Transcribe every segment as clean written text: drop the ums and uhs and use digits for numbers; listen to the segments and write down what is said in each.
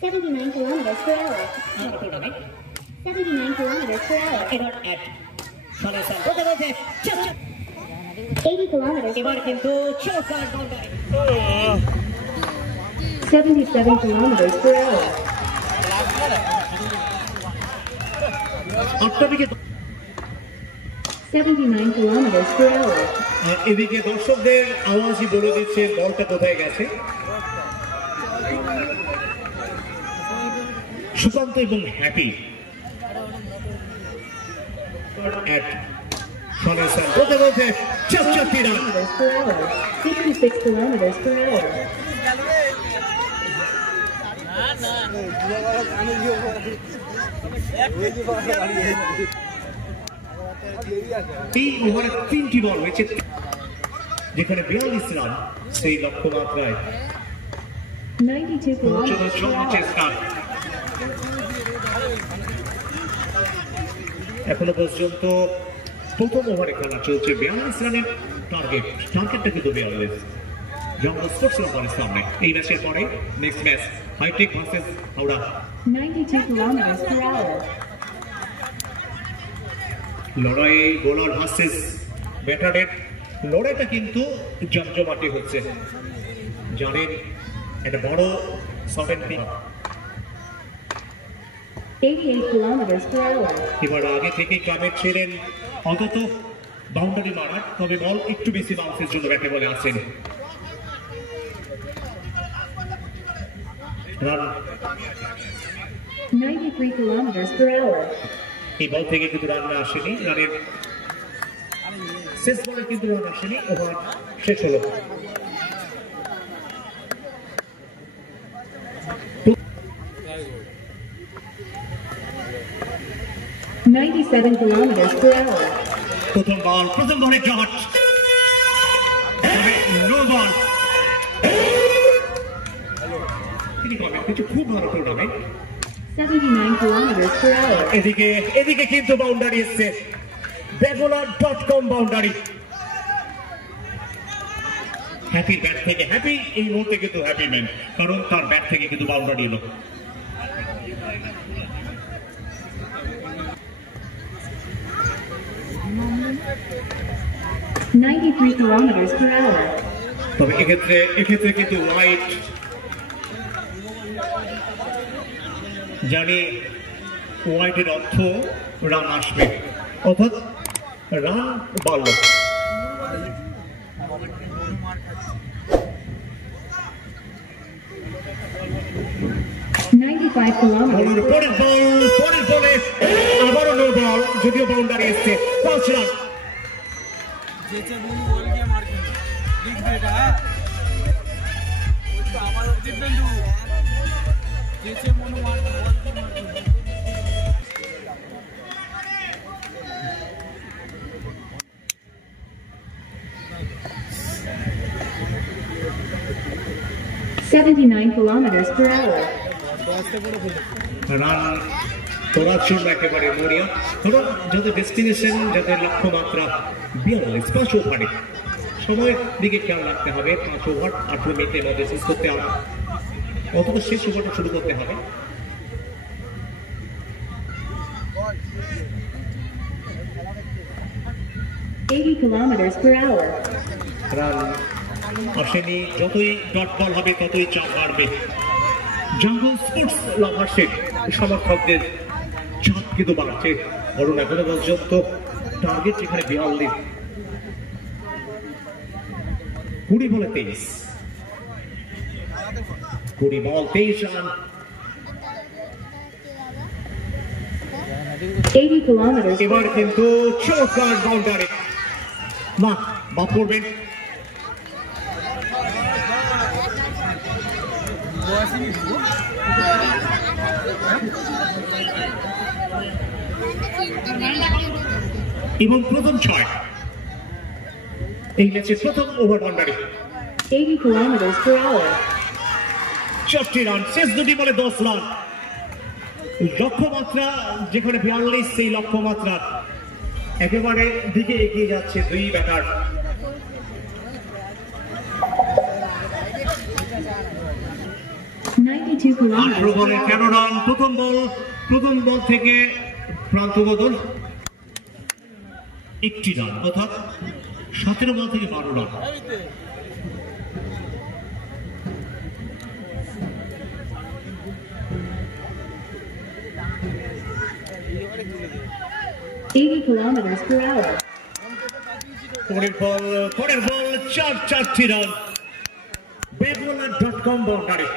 79 kilometers per hour. 79 kilometers per hour. 80 kilometers per hour. 77 kilometers per hour. 79 kilometers per hour. এদিকে দর্শকদের আওয়াজই বলে দিচ্ছে বলটা কোথায় গেছে। সুকান্ত এবং হ্যাপি বলতে বলতে 64 রান। 66 kilometers per hour. তিন ওভারে 3টি বল হয়েছে, যেখানে 42 রান সেই লক্ষ্যমাত্রায় 92 kilometers per hour. এখনো পর্যন্ত প্রথম ওভারে খেলা চলছে, 42 রানের টার্গেটটা কিন্তু 42। জঙ্গল স্পোর্টস কোম্পানির সামনে এই ম্যাচের পরে next match Hitech versus Howrah. 92 kilometers per hour. লড়াই বোলার ভার্সেস ব্যাটারের লড়াইটা কিন্তু জমজমাটি হচ্ছে। জানেন একটা বড় শটের পিচ 88 kilometers per hour. এবার আগে থেকে ক্লাবের ছিলেন অন্তত বাউন্ডারি মারার, তবে বল একটু বেশি বাউন্সের জন্য ব্যাটে বলে আসেন। Run 93 kilometers per hour. এই বল থেকে কিন্তু রান আসেনি, রানের শেষ বলে কিন্তু রান আসেনি, ওভার শেষ হলো। $97 kilometers per hour. প্রথম বলে ডট, নো বল। তিনি করবেন কিছু খুব ভালো টুর্নামেন্ট। 79 kilometers per hour. এদিকে কিন্তু বাউন্ডারি এসছে, Bebola.com বাউন্ডারি। হ্যাপির ব্যাট থেকে, হ্যাপি এই মুহূর্তে কিন্তু হ্যাপি ম্যান, কারণ তার ব্যাট থেকে কিন্তু বাউন্ডারি এলো। $93 kilometers per hour. তবে এক্ষেত্রে কিন্তু ওয়াইড, জানি ওয়াইডের অর্থ রান আসবে, অর্থাৎ রান বাড়ল। 95 kilometers. পরের বলে আবারও নো বল, যদিও বাউন্ডারি এসছে, 5 run. $79 kilometers per hour. Run তোলার জন্য একেবারে মরিয়া, কারণ যাদের ডেস্টিনেশন, যাদের লক্ষ্যমাত্রা 42, 5 ওভারে সময়ের দিকে খেয়াল রাখতে হবে। 5 ওভার 18 মিনিটের মধ্যে শেষ করতে হবে, অথবা শেষ ওভারটা শুরু করতে হবে। $80 kilometers per hour. রান আসেনি, যতই ডট বল হবে ততই চাপ বাড়বে। জঙ্গল স্পোর্টস লাভার্সের সমর্থকদের চাপ কিন্তু বাড়ছে, বরং এখনো পর্যন্ত টার্গেট যেখানে 42, 20 বলে 23, 20 বল 23 রান। 80 kilometers. এবার কিন্তু চৌকার বাউন্ডারি, মা পড়বেন। এবং প্রথম 6 এই ম্যাচের প্রথম over boundary. 80 kilometers per hour. 4 run, শেষ দুটি বলে 10 রান। লক্ষ্যমাত্রা যেখানে 42, সেই লক্ষ্যমাত্রা একেবারে দিকে এগিয়ে যাচ্ছে দুই ব্যাটার। 72 18 kilometers বলে per 13 hour. রান। প্রথম বল থেকে প্রান্ত বদল 1টি রান, অর্থাৎ 17 বল থেকে 12 রান। kilometers per hour. পরের বল 4টি রান। বেগওয়ালা.com বাউন্ডারি,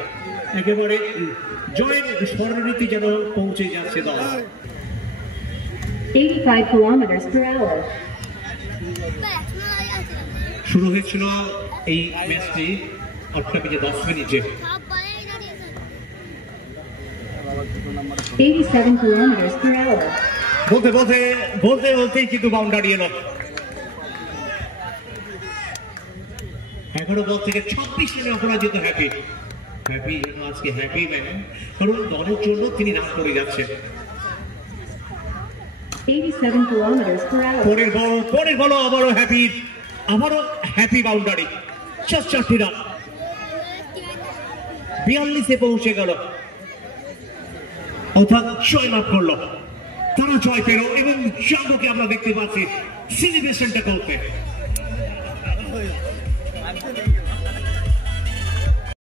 একেবারে জয়ের স্বর্ণরীতি যেন পৌঁছে যাচ্ছে দল। 85 kilometers per hour. শুরু হয়েছিল এই ম্যাচটি 8:10 87 kilometers per hour. বলতেই কিন্তু বাউন্ডারি এলো। 11 বল থেকে 26 রানে অপরাজিত হ্যাপি যেন আজকে হ্যাপি ম্যান, কারণ দলের জন্য তিনি রান করে যাচ্ছেন। 87 kilometers per hour. পরের বল আবারও হ্যাপি বাউন্ডারি, 4টি রান। 42-এ পৌঁছে গেল, অর্থাৎ জয় লাভ করলো। তারা জয় পেল এবং জাম্বোকে আমরা দেখতে পাচ্ছি সেলিব্রেশনটা করতে।